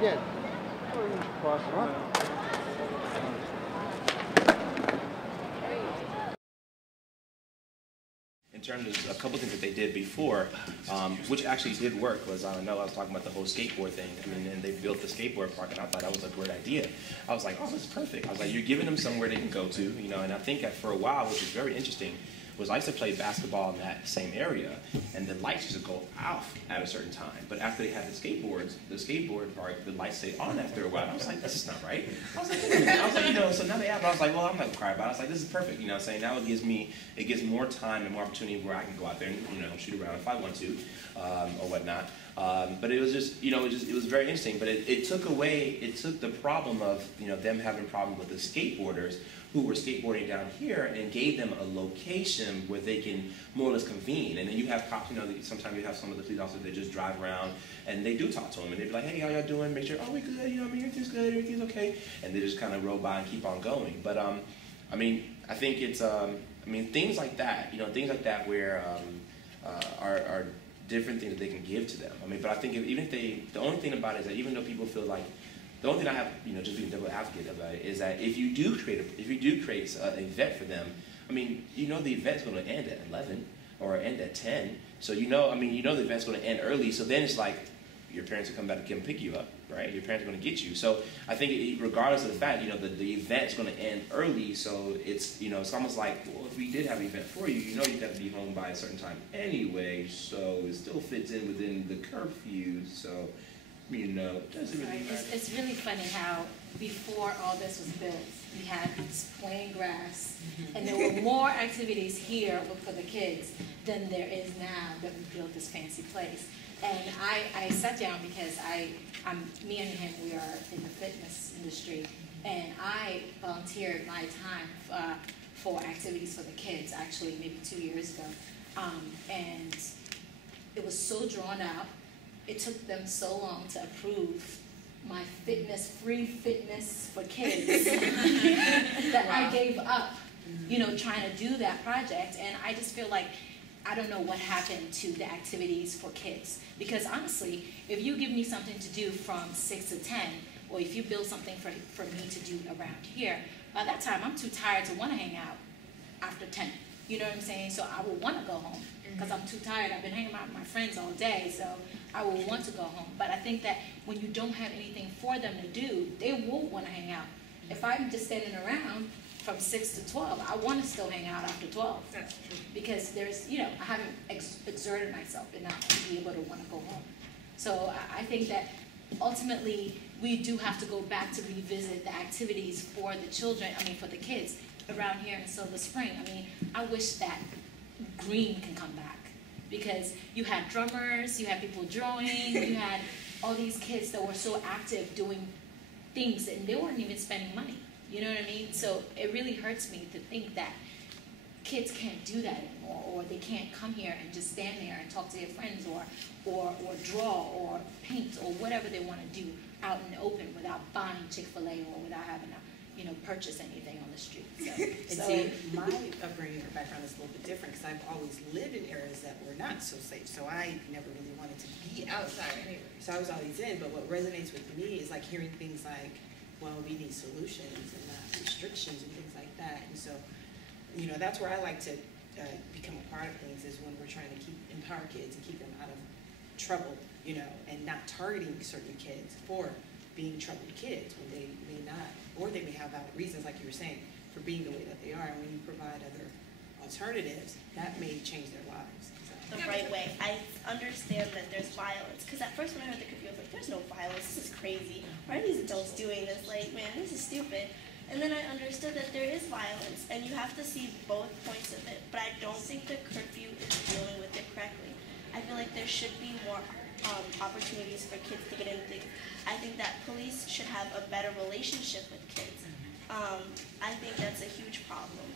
again. Cross them up. In terms of a couple things that they did before, which actually did work, was I know I was talking about the whole skateboard thing. I mean, and they built the skateboard park, and I thought that was a great idea. I was like, oh, this is perfect. I was like, you're giving them somewhere they can go to, you know. And I think that for a while, which is very interesting, was I used to play basketball in that same area, and the lights used to go off at a certain time. But after they had the skateboard park, the lights stayed on after a while. I was like, this is not right. I was like, you know, so now they have. I was like, well, I'm not gonna cry about it. I was like, this is perfect. You know, what I'm saying now it gives more time and more opportunity where I can go out there and, you know, shoot around if I want to, or whatnot. But it was just, you know, it was very interesting. But it took the problem of, you know, them having problems with the skateboarders who were skateboarding down here, and gave them a location where they can more or less convene. And then you have cops, you know, sometimes you have some of the police officers that just drive around and they do talk to them, and they'd be like, hey, how y'all doing? Make sure, oh, we good, you know, I mean, everything's good, everything's okay. And they just kind of roll by and keep on going. But, I mean, I think it's, I mean, things like that, you know, things like that where are different things that they can give to them. I mean, but I think the only thing about it is that even though people feel like, the only thing I have, you know, just being double advocate about it, is that if you do create an event for them, I mean, you know the event's going to end at 11 or end at 10. So you know, I mean, you know the event's going to end early. So then it's like your parents will come back and come pick you up, right? Your parents are going to get you. So I think regardless of the fact, you know, the event's going to end early. So it's, you know, it's almost like, well, if we did have an event for you, you know, you have to be home by a certain time anyway. So it still fits in within the curfew. So, you know, it doesn't really matter. It's really funny how before all this was built, we had this plain grass, and there were more activities here for the kids than there is now that we built this fancy place. And I sat down because me and him, we are in the fitness industry, and I volunteered my time for activities for the kids, actually maybe 2 years ago. And it was so drawn out. It took them so long to approve my free fitness for kids that wow. I gave up, you know, trying to do that project. And I just feel like I don't know what happened to the activities for kids. Because honestly, if you give me something to do from 6 to 10, or if you build something for me to do around here, by that time I'm too tired to want to hang out after 10. You know what I'm saying? So I will want to go home because I'm too tired. I've been hanging out with my friends all day, so I will want to go home. But I think that when you don't have anything for them to do, they will want to hang out. If I'm just standing around from 6 to 12, I want to still hang out after 12. That's true. Because there's, you know, I haven't exerted myself enough to be able to want to go home. So I think that ultimately we do have to go back to revisit the activities for the children, I mean for the kids around here in Silver Spring. I mean, I wish that green can come back because you had drummers, you had people drawing, you had all these kids that were so active doing things and they weren't even spending money. You know what I mean? So it really hurts me to think that kids can't do that anymore, or they can't come here and just stand there and talk to their friends, or draw, or paint, or whatever they want to do out in the open without buying Chick-fil-A or without having to, you know, purchase anything on the street. So, See, my upbringing or background is a little bit different because I've always lived in areas that were not so safe. So I never really wanted to be outside anyway. So I was always in. But what resonates with me is like hearing things like, well, we need solutions and not restrictions and things like that. And so, you know, that's where I like to become a part of things is when we're trying to empower kids and keep them out of trouble, you know, and not targeting certain kids for being troubled kids when they may not, or they may have valid reasons, like you were saying, for being the way that they are. And when you provide other alternatives, that may change their lives. So. The right way. I understand that there's violence, because at first when I heard the curfew, I was like, there's no violence, this is crazy. Why are these adults doing this? Like, man, this is stupid. And then I understood that there is violence, and you have to see both points of it. But I don't think the curfew is dealing with it correctly. I feel like there should be more opportunities for kids to get into things. I think that police should have a better relationship with kids. I think that's a huge problem.